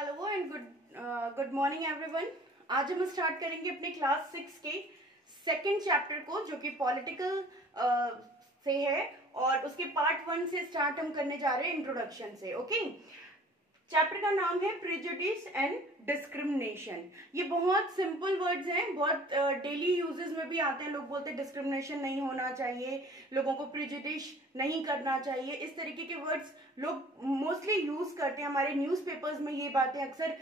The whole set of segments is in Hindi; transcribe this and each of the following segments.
Hello and good morning everyone. आज हम स्टार्ट करेंगे अपने क्लास 6 के सेकंड चैप्टर को, जो कि पॉलिटिकल से है, और उसके पार्ट 1 से स्टार्ट हम करने जा रहे हैं, इंट्रोडक्शन से। ओके, चैप्टर का नाम है प्रेजुडिस एंड डिस्क्रिमिनेशन। ये बहुत सिंपल वर्ड्स हैं, बहुत डेली यूजेस में भी आते हैं। लोग बोलते हैं डिस्क्रिमिनेशन नहीं होना चाहिए, लोगों को प्रेजुडिस नहीं करना चाहिए। इस तरीके के वर्ड्स लोग मोस्टली यूज करते हैं। हमारे न्यूज़पेपर्स में ये बातें अक्सर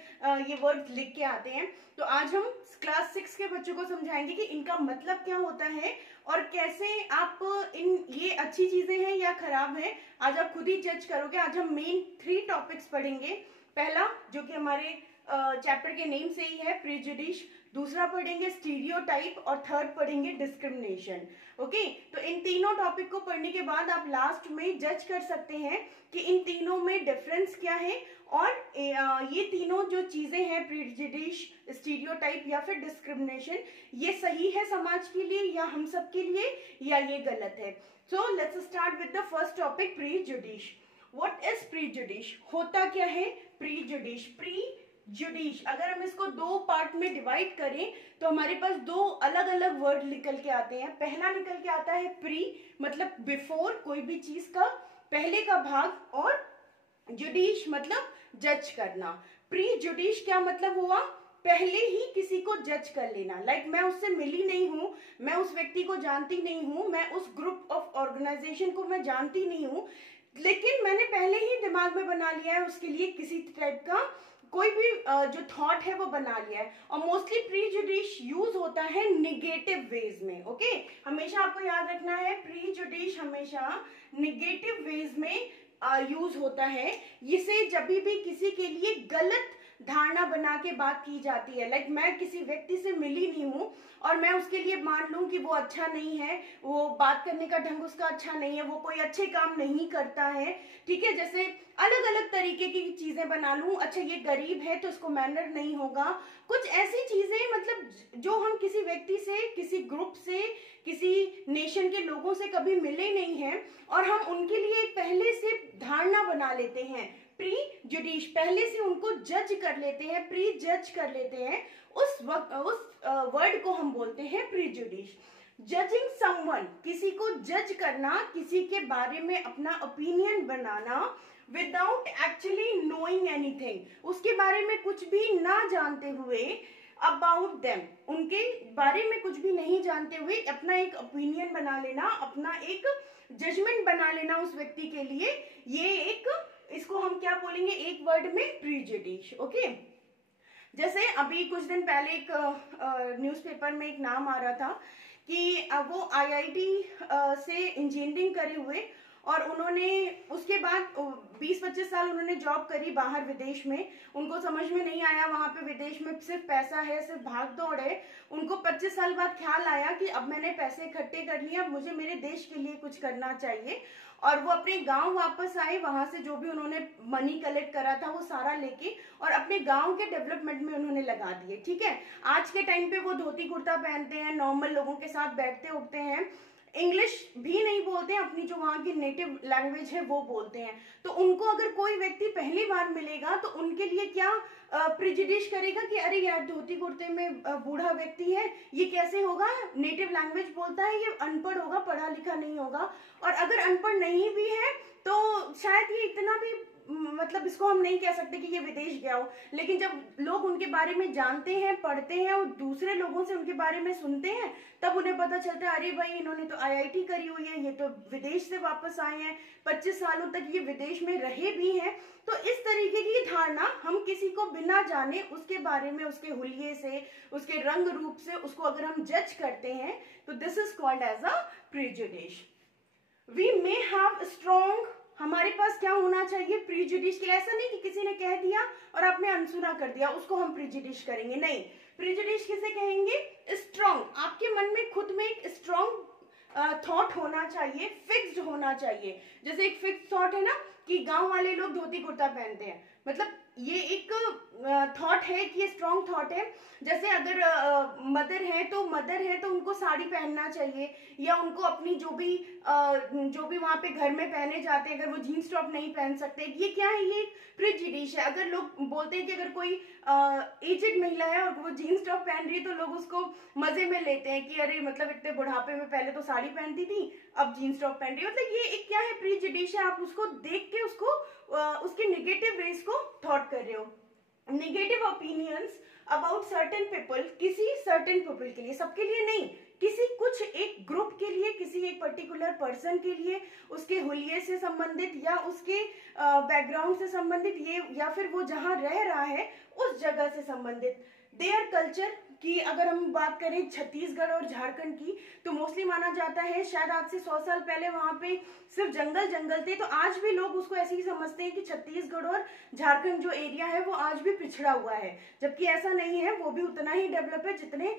ये वर्ड्स लिख के आते हैं। तो आज हम क्लास 6 के बच्चों को समझाएंगे कि इनका मतलब क्या होता है और कैसे आप ये अच्छी चीजें हैं या खराब हैं, आज आप खुद ही जज करोगे। आज हम मेन 3 टॉपिक्स पढ़ेंगे। पहला, जो कि हमारे चैप्टर के नेम से ही है, प्रेजुडिस। दूसरा पढ़ेंगे स्टीरियोटाइप, और थर्ड पढ़ेंगे डिस्क्रिमिनेशन। ओके, तो इन तीनों टॉपिक को पढ़ने के बाद आप लास्ट में जज कर सकते हैं कि इन तीनों में डिफरेंस क्या है, और ये तीनों जो चीजें हैं, प्रेजुडिस, स्टीरियोटाइप या फिर डिस्क्रिमिनेशन, ये सही है समाज के लिए या हम सब के लिए, या ये गलत है। So let's start with the first topic, prejudice. What is prejudice? होता क्या है प्रेजुडिस? प्रेजुडिस, अगर हम इसको 2 पार्ट में डिवाइड करें तो हमारे पास 2 अलग अलग वर्ड निकल के आते हैं। पहला निकल के आता है प्री, मतलब बिफोर, कोई भी चीज का पहले का भाग, और जुडिस मतलब जज करना। प्रेजुडिस क्या मतलब हुआ? पहले ही किसी को जज कर लेना। लाइक मैं उससे मिली नहीं हूं, मैं उस व्यक्ति को जानती नहीं हूं, मैं उस ग्रुप ऑफ ऑर्गेनाइजेशन को मैं जानती नहीं हूं, लेकिन मैंने पहले ही दिमाग में बना लिया है उसके लिए किसी टाइप का कोई भी जो थॉट है वो बना लिया है। और मोस्टली प्रेजुडिस यूज होता है निगेटिव वेज में। ओके, हमेशा आपको याद रखना है, प्रेजुडिस हमेशा निगेटिव वेज में यूज होता है। इसे जब भी किसी के लिए गलत धारणा बना के बात की जाती है। लाइक मैं किसी व्यक्ति से मिली नहीं हूं और मैं उसके लिए मान लूं कि वो अच्छा नहीं है, वो बात करने का ढंग उसका अच्छा नहीं है, वो कोई अच्छे काम नहीं करता है, ठीक है, जैसे अलग अलग तरीके की चीजें बना लूं। अच्छा, ये गरीब है तो इसको मैनर नहीं होगा, कुछ ऐसी चीजें, मतलब जो हम किसी व्यक्ति से, किसी ग्रुप से, किसी नेशन के लोगों से कभी मिले नहीं हैं और हम उनके लिए पहले से धारणा बना लेते हैं। प्रीजुडिस, पहले से उनको जज कर लेते हैं, प्री जज कर लेते हैं, उस वर्ड को हम बोलते हैं प्रीजुडिस। जजिंग समवन, किसी को जज करना, किसी के बारे में अपना ओपिनियन बनाना विदाउट एक्चुअली नोइंग एनीथिंग, उसके बारे में कुछ भी ना जानते हुए, अबाउट देम, उनके बारे में कुछ भी नहीं जानते हुए अपना एक ओपिनियन बना लेना, अपना एक जजमेंट बना लेना उस व्यक्ति के लिए, ये एक, इसको हम क्या बोलेंगे एक वर्ड में, प्रेजुडिस। ओके, जैसे अभी कुछ दिन पहले एक न्यूज़पेपर में एक नाम आ रहा था कि वो आईआईटी से इंजीनियरिंग करे हुए, और उन्होंने उसके बाद 20-25 साल उन्होंने जॉब करी बाहर विदेश में। उनको समझ में नहीं आया वहां पे विदेश में सिर्फ पैसा है, सिर्फ भाग दौड़ है। उनको 25 साल बाद ख्याल आया कि अब मैंने पैसे इकट्ठे कर लिए, अब मुझे मेरे देश के लिए कुछ करना चाहिए। और वो अपने गांव वापस आए, वहां से जो भी उन्होंने मनी कलेक्ट करा था वो सारा लेके और अपने गांव के डेवलपमेंट में उन्होंने लगा दिए। ठीक है, आज के टाइम पे वो धोती कुर्ता पहनते हैं, नॉर्मल लोगों के साथ बैठते उठते हैं, इंग्लिश भी नहीं बोलते हैं, अपनी जो वहाँ की नेटिव लैंग्वेज है वो बोलते हैं। तो उनको अगर कोई व्यक्ति पहली बार मिलेगा तो उनके लिए क्या प्रेजुडिस करेगा कि अरे यार धोती कुर्ते में बूढ़ा व्यक्ति है, ये कैसे होगा, नेटिव लैंग्वेज बोलता है, ये अनपढ़ होगा, पढ़ा लिखा नहीं होगा। और अगर अनपढ़ नहीं भी है तो शायद ये इतना भी, मतलब इसको हम नहीं कह सकते कि ये विदेश गया हो। लेकिन जब लोग उनके बारे में जानते हैं, पढ़ते हैं और दूसरे लोगों से उनके बारे में सुनते हैं, तब उन्हें पता चलता है अरे भाई इन्होंने तो आईआईटी करी हुई है, ये तो विदेश से वापस आए हैं, 25 सालों तक ये विदेश में रहे भी हैं। तो इस तरीके की धारणा, हम किसी को बिना जाने उसके बारे में, उसके हुलिये से, उसके रंग रूप से उसको अगर हम जज करते हैं तो this is called as a prejudice. We may have strong, हमारे पास क्या होना चाहिए प्रेजुडिस के लिए। ऐसा नहीं कि किसी ने कह दिया और आपने अनसुना कर दिया, उसको हम प्रेजुडिस करेंगे, नहीं। प्रेजुडिस किसे कहेंगे? स्ट्रॉन्ग, आपके मन में खुद में एक स्ट्रॉन्ग थॉट होना चाहिए, फिक्स्ड होना चाहिए। जैसे एक फिक्स्ड थॉट है ना कि गांव वाले लोग धोती कुर्ता पहनते हैं, मतलब ये एक थॉट है कि ये स्ट्रॉन्ग थॉट है। जैसे अगर मदर है तो उनको साड़ी पहनना चाहिए, या उनको अपनी जो भी वहां पे घर में पहने जाते हैं, अगर वो जीन्स टॉप नहीं पहन सकते, ये क्या है, ये प्रेजुडिस है। अगर लोग बोलते हैं कि अगर कोई एजेड महिला है और वो जीन्स टॉप पहन रही है तो लोग उसको मजे में लेते हैं कि अरे मतलब इतने बुढ़ापे में पहले तो साड़ी पहनती थी, अब जीन्स टॉप पहन रही है। मतलब ये एक क्या है, प्रेजुडिस है। आप उसको देख के उसके नेगेटिव वेज को थॉट कर रहे हो। Negative opinions about certain people, किसी सर्टेन पीपल के लिए, सबके लिए नहीं, किसी कुछ एक ग्रुप के लिए, किसी एक पर्टिकुलर पर्सन के लिए, उसके हुलिये से संबंधित या उसके बैकग्राउंड से संबंधित, ये या फिर वो जहां रह रहा है उस जगह से संबंधित। देयर कल्चर की अगर हम बात करें छत्तीसगढ़ और झारखंड की, तो मोस्टली माना जाता है शायद आज से 100 साल पहले वहां पे सिर्फ जंगल थे, तो आज भी लोग उसको ऐसे ही समझते हैं कि छत्तीसगढ़ और झारखंड जो एरिया है वो आज भी पिछड़ा हुआ है, जबकि ऐसा नहीं है, वो भी उतना ही डेवलप है जितने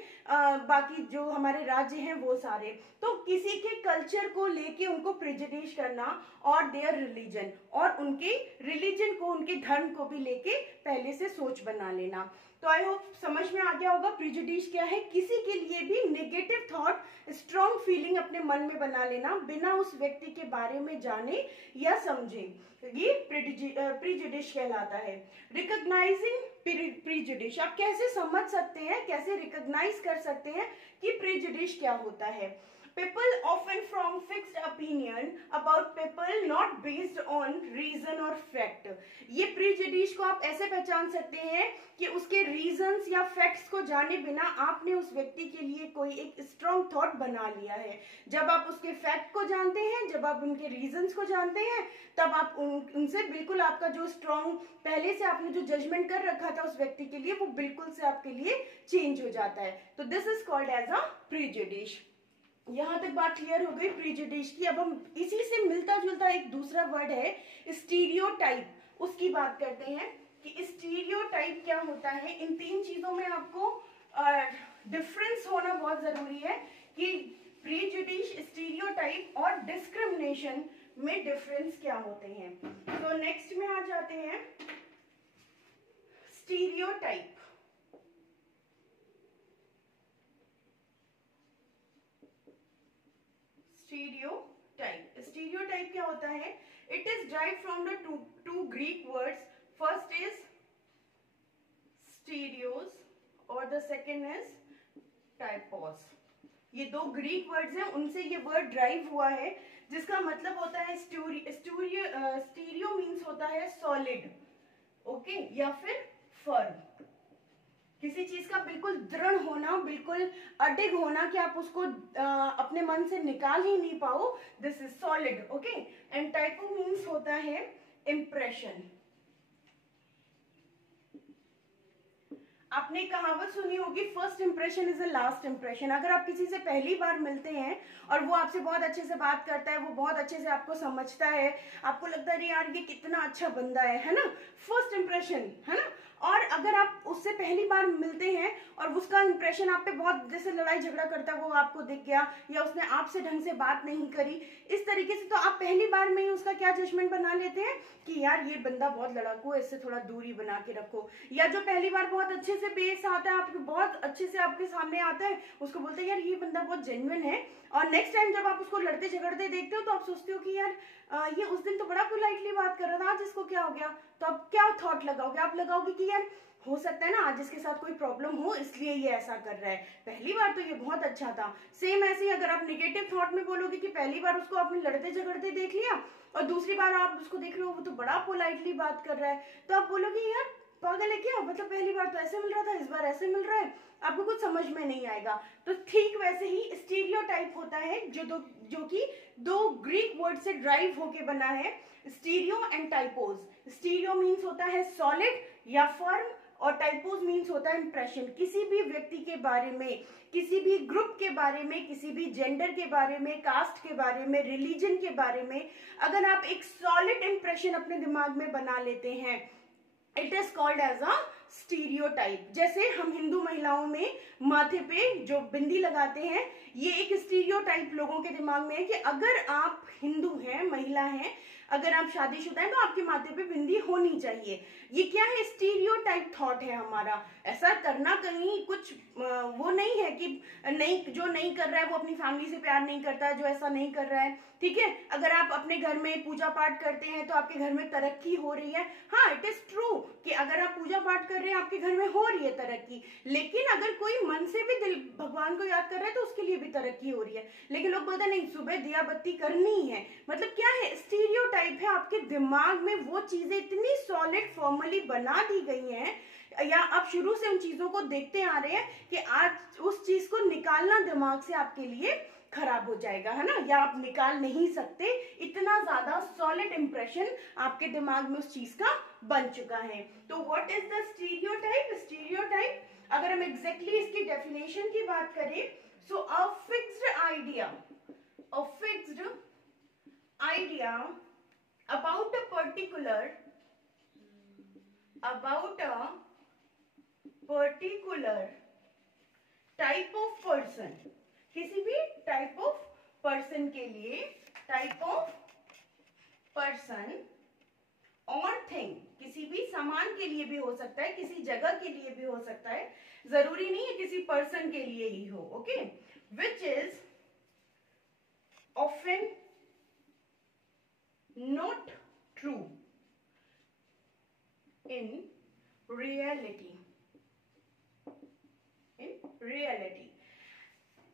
बाकी जो हमारे राज्य हैं वो सारे। तो किसी के कल्चर को लेके उनको प्रेजुडिस करना, और देयर रिलीजन, और उनके रिलीजन को, उनके धर्म को भी लेके पहले से सोच बना लेना। तो आई होप समझ में आ गया होगा प्रेजुडिस क्या है। किसी के लिए भी नेगेटिव थॉट, स्ट्रॉन्ग फीलिंग अपने मन में बना लेना बिना उस व्यक्ति के बारे में जाने या समझे, ये प्रेजुडिस कहलाता है। रिकॉग्नाइजिंग प्रेजुडिस, आप कैसे समझ सकते हैं, कैसे रिकॉग्नाइज कर सकते हैं कि प्रेजुडिस क्या होता है। People often form fixed opinion about people not based on reason or fact. ये प्रेजुडिस को आप ऐसे पहचान सकते हैं कि उसके रीजंस या फैक्ट्स को जाने बिना आपने उस व्यक्ति के लिए कोई एक स्ट्रॉन्ग थॉट बना लिया है। जब आप उसके फैक्ट को जानते हैं, जब आप उनके रीजंस को जानते हैं, तब आप उनसे बिल्कुल आपका जो स्ट्रॉन्ग पहले से आपने जो जजमेंट कर रखा था उस व्यक्ति के लिए, वो बिल्कुल से आपके लिए चेंज हो जाता है। तो this is called as a prejudice. यहां तक बात क्लियर हो गई प्रेजुडिस की। अब हम इसी से मिलता जुलता एक दूसरा वर्ड है स्टीरियोटाइप, उसकी बात करते हैं कि स्टीरियोटाइप क्या होता है। इन तीन चीजों में आपको डिफरेंस होना बहुत जरूरी है कि प्रेजुडिस, स्टीरियोटाइप और डिस्क्रिमिनेशन में डिफरेंस क्या होते हैं। तो नेक्स्ट में आ जाते हैं स्टीरियोटाइप। स्टीरियोटाइप क्या होता है? It is drive from the two Greek words, first is stereos और द सेकेंड इज टाइपोस। ये दो ग्रीक वर्ड्स हैं, उनसे ये वर्ड ड्राइव हुआ है, जिसका मतलब होता है स्टीरियो मीन्स होता है सॉलिड, ओके, या फिर फर्म। किसी चीज का बिल्कुल दृढ़ होना, बिल्कुल अडिग होना कि आप उसको अपने मन से निकाल ही नहीं पाओ, this is solid, okay. And typo means होता है इम्प्रेशन। आपने कहावत सुनी होगी, first impression is the last impression. अगर आप किसी से पहली बार मिलते हैं और वो आपसे बहुत अच्छे से बात करता है, वो बहुत अच्छे से आपको समझता है, आपको लगता है यार ये कितना अच्छा बंदा है ना, फर्स्ट इंप्रेशन, है ना। और अगर आप उससे पहली बार मिलते हैं और उसका इंप्रेशन आप पे बहुत, जैसे लड़ाई झगड़ा करता है वो आपको दिख गया, या उसने आपसे ढंग से बात नहीं करी, इस तरीके से, तो आप पहली बार में ही उसका क्या जजमेंट बना लेते हैं कि यार ये बंदा बहुत लड़ाकू है, इससे थोड़ा दूरी बना के रखो। या जो पहली बार बहुत अच्छे से पेश आता है, आपको बहुत अच्छे से आपके सामने आता है, उसको बोलते हैं यार ये बंदा बहुत जेन्युइन है। और नेक्स्ट टाइम जब आप उसको लड़ते झगड़ते देखते हो तो आप सोचते हो कि यार ये उस दिन तो बड़ा पोलाइटली बात कर रहा था, आज इसको क्या हो गया। तो आप क्या थॉट लगाओगे? आप लगाओगे कि यार हो सकता है ना आज इसके साथ कोई प्रॉब्लम हो, इसलिए ये ऐसा कर रहा है, पहली बार तो ये बहुत अच्छा था। सेम ऐसे ही अगर आप नेगेटिव थॉट में बोलोगे कि पहली बार उसको आपने लड़ते झगड़ते देख लिया और दूसरी बार आप उसको देख रहे हो वो तो बड़ा पोलाइटली बात कर रहा है, तो आप बोलोगे यार पागल है क्या, मतलब पहली बार तो ऐसे मिल रहा था, इस बार ऐसे मिल रहा है, आपको कुछ समझ में नहीं आएगा। तो ठीक वैसे ही स्टीरियोटाइप होता है जो कि दो ग्रीक वर्ड से ड्राइव होके बना है, stereo and typos. Stereo means होता है सॉलिड या फर्म, और टाइपोज मीन्स होता है इंप्रेशन। किसी भी व्यक्ति के बारे में, किसी भी ग्रुप के बारे में, किसी भी जेंडर के बारे में, कास्ट के बारे में, रिलीजन के बारे में अगर आप एक सॉलिड इंप्रेशन अपने दिमाग में बना लेते हैं, it is called as a stereotype. जैसे हम हिंदू महिलाओं में माथे पे जो बिंदी लगाते हैं, ये एक स्टीरियोटाइप लोगों के दिमाग में है कि अगर आप हिंदू हैं, महिला हैं, अगर आप शादीशुदा हैं तो आपके माथे पे बिंदी होनी चाहिए। ये क्या है, स्टीरियोटाइप थॉट है हमारा। ऐसा करना कहीं कुछ वो नहीं है कि नहीं, जो नहीं कर रहा है वो अपनी फैमिली से प्यार नहीं करता है, जो ऐसा नहीं कर रहा है, ठीक है। अगर आप अपने घर में पूजा पाठ करते हैं तो आपके घर में तरक्की हो रही है। हाँ, इट इज ट्रू कि अगर आप पूजा पाठ कर रहे हैं आपके घर में हो रही है तरक्की, लेकिन अगर कोई मन से भी दिल भगवान को याद कर रहा है तो उसके लिए भी तरक्की हो रही है। लेकिन लोग बोलते हैं नहीं, सुबह दिया बत्ती करनी है। मतलब क्या है, स्टीरियोटाइप है। आपके दिमाग में वो चीजें इतनी सॉलिड फॉर्मली बना दी गई हैं, या आप शुरू से उन चीजों को देखते आ रहे हैं कि आज उस चीज को निकालना दिमाग से आपके लिए खराब हो जाएगा, है ना, या आप निकाल नहीं सकते। इतना ज्यादा सॉलिड इंप्रेशन आपके दिमाग में उस चीज का बन चुका है। तो what is the stereotype? Stereotype, अगर हम एग्जैक्टली इसकी डेफिनेशन की बात करें, so a fixed idea about a particular type of person, किसी भी टाइप ऑफ पर्सन के लिए, टाइप ऑफ पर्सन और थिंग, किसी भी सामान के लिए भी हो सकता है, किसी जगह के लिए भी हो सकता है, जरूरी नहीं है किसी पर्सन के लिए ही हो, okay, which is often not true in reality.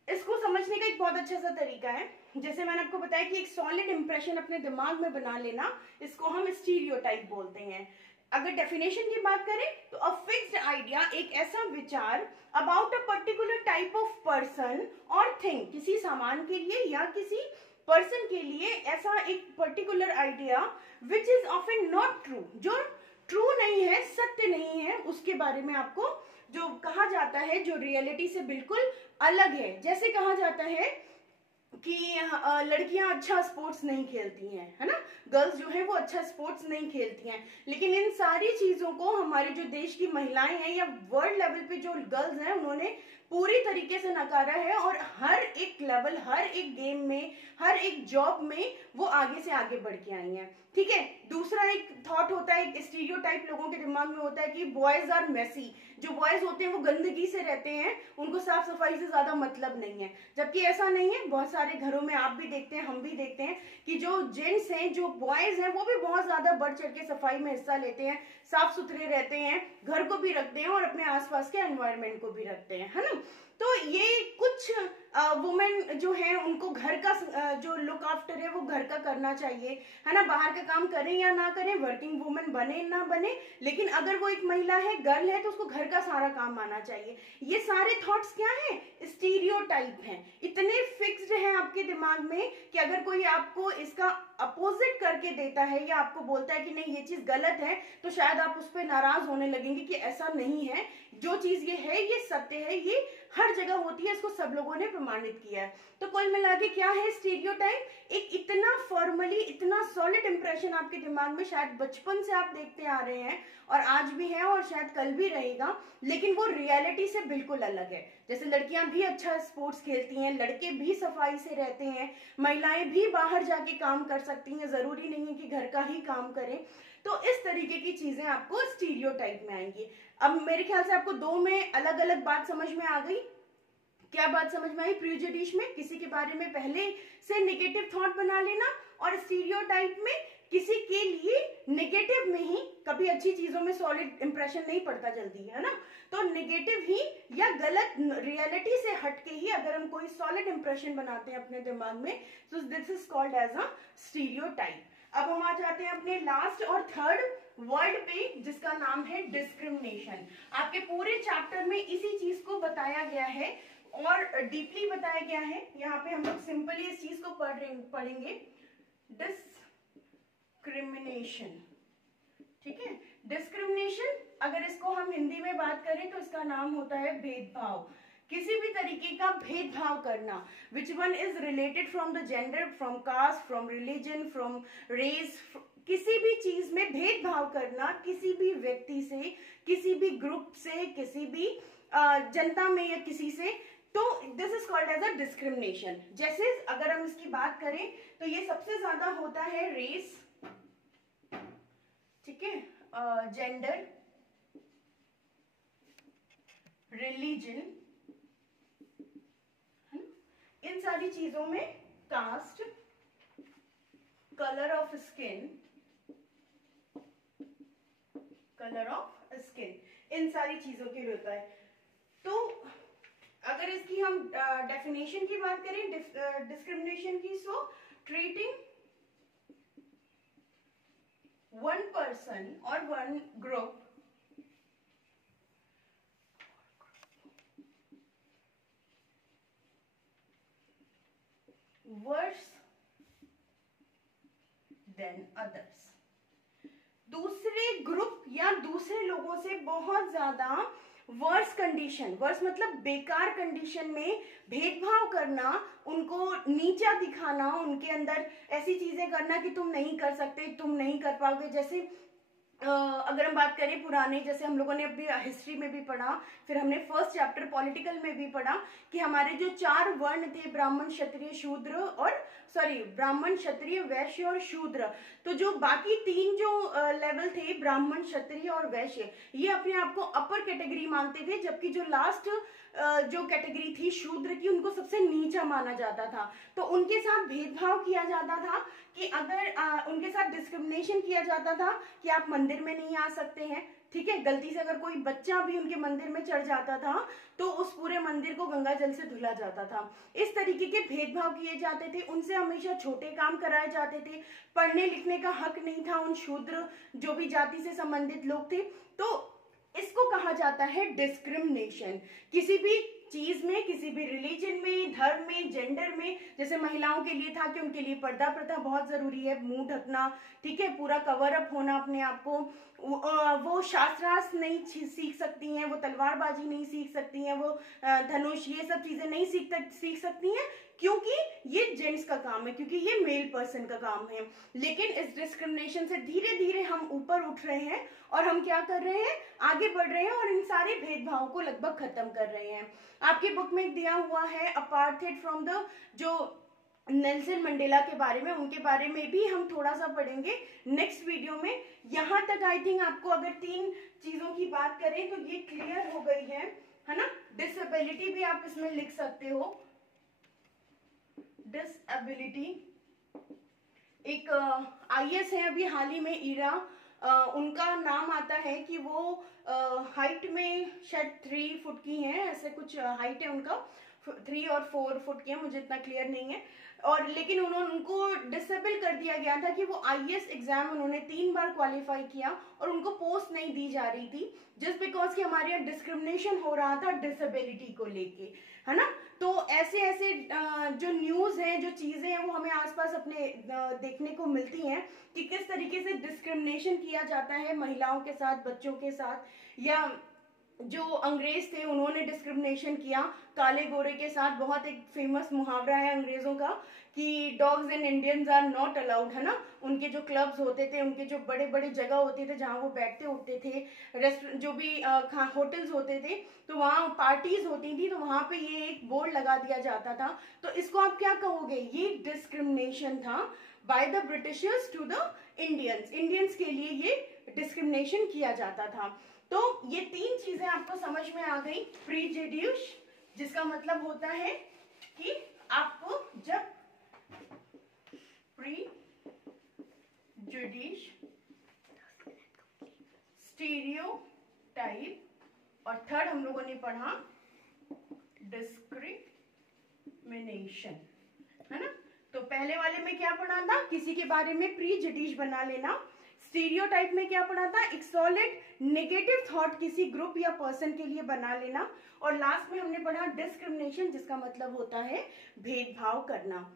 इसको समझने का एक बहुत अच्छा सा तरीका है, जैसे मैंने आपको बताया कि एक सॉलिड इंप्रेशन अपने दिमाग में बना लेना, इसको हम स्टीरियोटाइप बोलते हैं। अगर डेफिनेशन की बात करें तो अ फिक्स्ड आइडिया, एक ऐसा विचार, about a particular type of person और थिंग, किसी सामान के लिए या किसी पर्सन के लिए ऐसा एक particular idea which is often not true, जो ट्रू नहीं है, सत्य नहीं है, उसके बारे में आपको जो कहा जाता है, जो रियलिटी से बिल्कुल अलग है। जैसे कहा जाता है कि लड़कियां अच्छा स्पोर्ट्स नहीं खेलती हैं, है ना, गर्ल्स जो है वो अच्छा स्पोर्ट्स नहीं खेलती हैं, लेकिन इन सारी चीजों को हमारे जो देश की महिलाएं हैं या वर्ल्ड लेवल पे जो गर्ल्स हैं उन्होंने पूरी तरीके से नकारा है, और हर एक लेवल, हर एक गेम में, हर एक जॉब में वो आगे से आगे बढ़ के आई हैं, ठीक है। दूसरा एक थॉट होता है, एक स्टीरियोटाइप लोगों के दिमाग में होता है कि बॉयज आर मेसी, जो बॉयज होते हैं वो गंदगी से रहते हैं, उनको साफ सफाई से ज्यादा मतलब नहीं है, जबकि ऐसा नहीं है। बहुत सारे घरों में आप भी देखते हैं, हम भी देखते हैं कि जो जेंट्स हैं, जो बॉयज हैं, वो भी बहुत ज्यादा बढ़ चढ़ के सफाई में हिस्सा लेते हैं, साफ सुथरे रहते हैं, घर को भी रखते हैं और अपने आसपास के एनवायरनमेंट को भी रखते हैं, है ना। तो ये कुछ वुमेन जो है उनको घर का जो लुक आफ्टर है वो घर का करना चाहिए, है ना, बाहर का काम करें या ना करें, वर्किंग वुमेन बने ना बने, लेकिन अगर वो एक महिला है, गर्ल है, तो उसको घर का सारा काम आना चाहिए। ये सारे थॉट्स क्या हैं, स्टीरियोटाइप हैं, इतने फिक्स्ड हैं आपके दिमाग में कि अगर कोई आपको इसका अपोजिट करके देता है या आपको बोलता है कि नहीं ये चीज गलत है, तो शायद आप उस पर नाराज होने लगेंगे कि ऐसा नहीं है, जो चीज ये है ये सत्य है, ये हर जगह होती है, इसको सब लोगों ने प्रमाणित किया है। तो कुल मिला के क्या है स्टीरियोटाइप, एक इतना फॉर्मली, इतना सॉलिड इंप्रेशन आपके दिमाग में शायद बचपन से आप देखते आ रहे हैं और आज भी है और शायद कल भी रहेगा, लेकिन वो रियलिटी से बिल्कुल अलग है। जैसे लड़कियां भी अच्छा स्पोर्ट्स खेलती हैं, लड़के भी सफाई से रहते हैं, महिलाएं भी बाहर जाके काम कर सकती हैं, जरूरी नहीं है कि घर का ही काम करें। तो इस तरीके की चीजें आपको स्टीरियोटाइप में आएंगी। अब मेरे ख्याल से आपको दो में अलग अलग बात समझ में आ गई। क्या बात समझ में आई? प्रेजुडिस में किसी के बारे में पहले से नेगेटिव थॉट बना लेना, और स्टीरियोटाइप में किसी के लिए नेगेटिव में ही, कभी अच्छी चीजों में सॉलिड इंप्रेशन नहीं पड़ता जल्दी, है ना, तो नेगेटिव ही या गलत रियलिटी से हटके ही अगर हम कोई सॉलिड इंप्रेशन बनाते हैं अपने दिमाग में, तो this is called as a stereotype. अब हम आ जाते हैं अपने लास्ट और थर्ड वर्ड पे, जिसका नाम है डिस्क्रिमिनेशन। आपके पूरे चैप्टर में इसी चीज को बताया गया है और डीपली बताया गया है। यहाँ पे हम लोग सिंपली इस चीज को पढ़ेंगे, डिस्क्रिमिनेशन, ठीक है। डिस्क्रिमिनेशन, अगर इसको हम हिंदी में बात करें तो इसका नाम होता है भेदभाव, किसी भी तरीके का भेदभाव करना, which one is related from the gender, from caste, from religion, from race, किसी भी चीज में भेदभाव करना, किसी भी व्यक्ति से, किसी भी ग्रुप से, किसी भी जनता में या किसी से, तो this is called as a discrimination. जैसे अगर हम इसकी बात करें तो ये सबसे ज्यादा होता है रेस, ठीक है, जेंडर, रिलीजन, इन सारी चीजों में कास्ट, कलर ऑफ स्किन, इन सारी चीजों के लिए होता है। तो अगर इसकी हम डेफिनेशन की बात करें डिस्क्रिमिनेशन की, सो ट्रीटिंग वन पर्सन और one group worse than others, दूसरे ग्रुप या दूसरे लोगों से बहुत ज्यादा वर्स कंडीशन, वर्स मतलब बेकार कंडीशन में भेदभाव करना, उनको नीचा दिखाना, उनके अंदर ऐसी चीजें करना कि तुम नहीं कर सकते, तुम नहीं कर पाओगे। जैसे अगर हम बात करें पुराने, जैसे हम लोगों ने अभी हिस्ट्री में भी पढ़ा, फिर हमने फर्स्ट चैप्टर पॉलिटिकल में भी पढ़ा कि हमारे जो 4 वर्ण थे, ब्राह्मण क्षत्रिय शूद्र और ब्राह्मण क्षत्रिय वैश्य और शूद्र, तो जो बाकी 3 जो लेवल थे ब्राह्मण क्षत्रिय और वैश्य, ये अपने आप को अपर कैटेगरी मानते थे, जबकि जो लास्ट जो कैटेगरी थी शूद्र की, उनको सबसे नीचा माना जाता था। तो उनके साथ भेदभाव किया जाता था कि अगर उनके साथ डिस्क्रिमिनेशन किया जाता था कि आप मंदिर में नहीं आ सकते हैं, ठीक है। गलती से अगर कोई बच्चा भी उनके मंदिर में चढ़ जाता था तो उस पूरे मंदिर को गंगा जल से धुला जाता था। इस तरीके के भेदभाव किए जाते थे, उनसे हमेशा छोटे काम कराए जाते थे, पढ़ने लिखने का हक नहीं था उन शूद्र जो भी जाति से संबंधित लोग थे। तो इसको कहा जाता है डिस्क्रिमिनेशन। किसी भी चीज में, किसी भी रिलीजन में, धर्म में, जेंडर में, जैसे महिलाओं के लिए था कि उनके लिए पर्दा प्रथा बहुत जरूरी है, मुंह ढकना, ठीक है, पूरा कवर अप होना अपने आप को, वो शास्त्रास्त्र नहीं सीख सकती हैं, वो तलवारबाजी नहीं सीख सकती हैं, वो धनुष, ये सब चीजें नहीं सीख सकती हैं, क्योंकि ये जेंट्स का काम है, क्योंकि ये मेल पर्सन का काम है। लेकिन इस डिस्क्रिमिनेशन से धीरे धीरे हम ऊपर उठ रहे हैं और हम क्या कर रहे हैं, आगे बढ़ रहे हैं और इन सारे भेदभाव को लगभग खत्म कर रहे हैं। आपकी बुक में दिया हुआ है अपार्थेड फ्रॉम द, जो नेल्सन मंडेला के बारे में, उनके बारे में भी हम थोड़ा सा पढ़ेंगे नेक्स्ट वीडियो में। यहाँ तक आई थिंक आपको अगर 3 चीजों की बात करें तो ये क्लियर हो गई है ना। डिसेबिलिटी भी आप इसमें लिख सकते हो, डिसेबिलिटी। एक IAS है अभी हाल ही में, ईरा, उनका नाम आता है कि वो हाइट में शायद 3 फुट की हैं, ऐसे कुछ हाइट है उनका, 3 और 4 फुट की है, मुझे इतना क्लियर नहीं है। और लेकिन उनको डिसेबल कर दिया गया था कि वो IAS एग्जाम उन्होंने 3 बार क्वालिफाई किया और उनको पोस्ट नहीं दी जा रही थी, जस्ट बिकॉज कि हमारे यहाँ डिस्क्रिमिनेशन हो रहा था डिसेबिलिटी को लेके, है ना। तो ऐसे ऐसे जो न्यूज है, जो चीजें हैं, वो हमें आसपास अपने देखने को मिलती हैं कि किस तरीके से डिस्क्रिमिनेशन किया जाता है महिलाओं के साथ, बच्चों के साथ, या जो अंग्रेज थे उन्होंने डिस्क्रिमिनेशन किया काले गोरे के साथ। बहुत एक फेमस मुहावरा है अंग्रेजों का कि dogs and Indians are not allowed, है ना। उनके जो क्लब्स होते थे, उनके जो बड़े बड़े जगह होते थे जहाँ वो बैठते उठते थे, रेस्टोरेंट, जो भी होटल्स होते थे, तो वहाँ पार्टीज होती थी, तो वहाँ पे ये एक बोर्ड लगा दिया जाता था। तो इसको आप क्या कहोगे, ये डिस्क्रिमिनेशन था by the Britishers to the Indians, Indians के लिए ये डिस्क्रिमिनेशन किया जाता था। तो ये 3 चीजें आपको समझ में आ गई। प्रीजुडिस, जिसका मतलब होता है कि आपको जब प्रीजुडिस, स्टीरियोटाइप, और थर्ड हम लोगों ने पढ़ा डिस्क्रिमिनेशन, है ना। तो पहले वाले में क्या पढ़ा था, किसी के बारे में प्रीजुडिस बना लेना। स्टीरियोटाइप में क्या पढ़ा था, एक सॉलिड नेगेटिव थॉट किसी ग्रुप या पर्सन के लिए बना लेना। और लास्ट में हमने पढ़ा डिस्क्रिमिनेशन, जिसका मतलब होता है भेदभाव करना।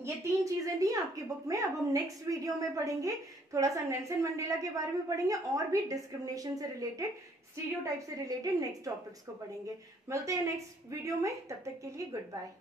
ये 3 चीजें थी आपकी बुक में। अब हम नेक्स्ट वीडियो में पढ़ेंगे, थोड़ा सा नेल्सन मंडेला के बारे में पढ़ेंगे और भी डिस्क्रिमिनेशन से रिलेटेड, स्टीरियोटाइप से रिलेटेड नेक्स्ट टॉपिक्स को पढ़ेंगे। मिलते हैं नेक्स्ट वीडियो में, तब तक के लिए गुड बाय।